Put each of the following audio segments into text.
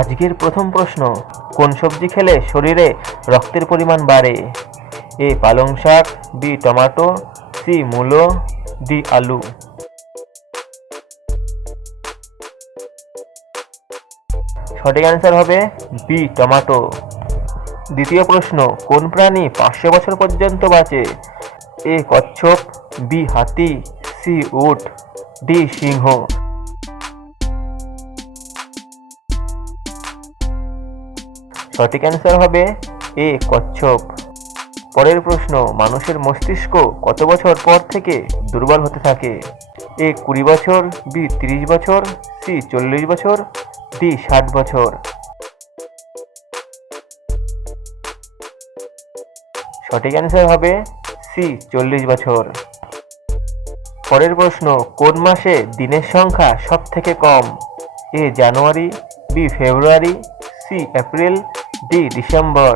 আজকের প্রথম প্রশ্ন, কোন সবজি খেলে শরীরে রক্তের পরিমাণ বাড়ে? এ পালং শাক, বি টমেটো, সি মূলো, ডি আলু। সঠিক অ্যান্সার হবে বি টমেটো। দ্বিতীয় প্রশ্ন, কোন প্রাণী 500 বছর পর্যন্ত বাঁচে? এ কচ্ছপ, বি হাতি, সি উট, ডি সিংহ। সঠিক অ্যান্সার হবে এ কচ্ছপ। পরের প্রশ্ন, মানুষের মস্তিষ্ক কত বছর পর থেকে দুর্বল হতে থাকে? এ 20 বছর, বি 30 বছর, সি 40 বছর, ডি 60 বছর। সঠিক অ্যান্সার হবে সি 40 বছর। পরের প্রশ্ন, কোন মাসে দিনের সংখ্যা সব থেকে কম? A January, B February, C April, D December.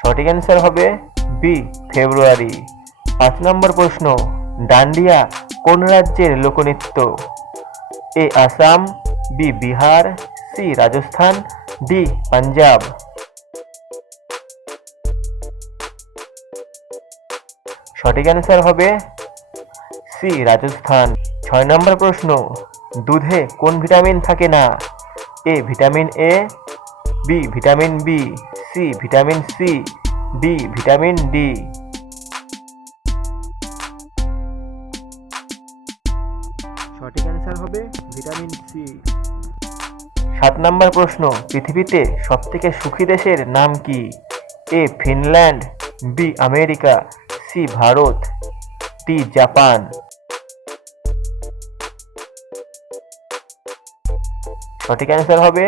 সঠিক অ্যান্সার হবে বি ফেব্রুয়ারি। 5 নম্বর প্রশ্ন, ডান্ডিয়া কোন রাজ্যের লোকনৃত্য? A Assam, B Bihar, C Rajasthan, D Punjab. সঠিক অ্যান্সার হবে সি রাজস্থান। 6 নম্বর প্রশ্ন, দুধে কোন ভিটামিন থাকে না? A vitamin A, B vitamin B, C vitamin C, D vitamin D. সঠিক অ্যান্সার হবে ভিটামিন সি। 7 নম্বর প্রশ্ন, পৃথিবীতে সবথেকে সুখী দেশের নাম কি? A Finland, B America, C Bharat, D Japan. সঠিক অ্যান্সার হবে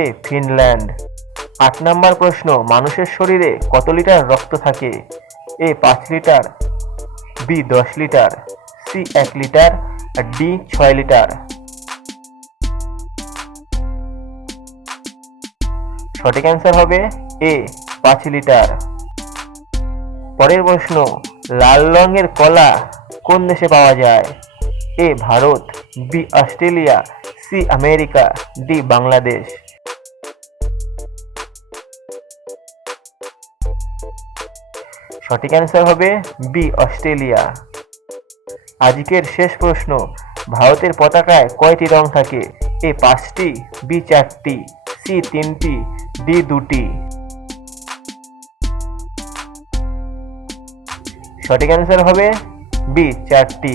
এ ফিনল্যান্ড। 8 নম্বর প্রশ্ন, মানুষের শরীরে কত লিটার রক্ত থাকে? A 5 litre, B 10 litre, C 1 litre, D 6 litre. সঠিক অ্যান্সার হবে এ 5 লিটার। পরের প্রশ্ন, লাল রঙের কলা কোন দেশে পাওয়া যায়? A Bharat, B Australia, C America, D Bangladesh. সঠিক অ্যান্সার হবে বি অস্ট্রেলিয়া। আজকের শেষ প্রশ্ন, ভারতের পতাকায় কয়টি রং থাকে? এ 5টি, বি 4টি, সি 3টি, ডি 2টি। সঠিক অ্যান্সার হবে বি 4টি।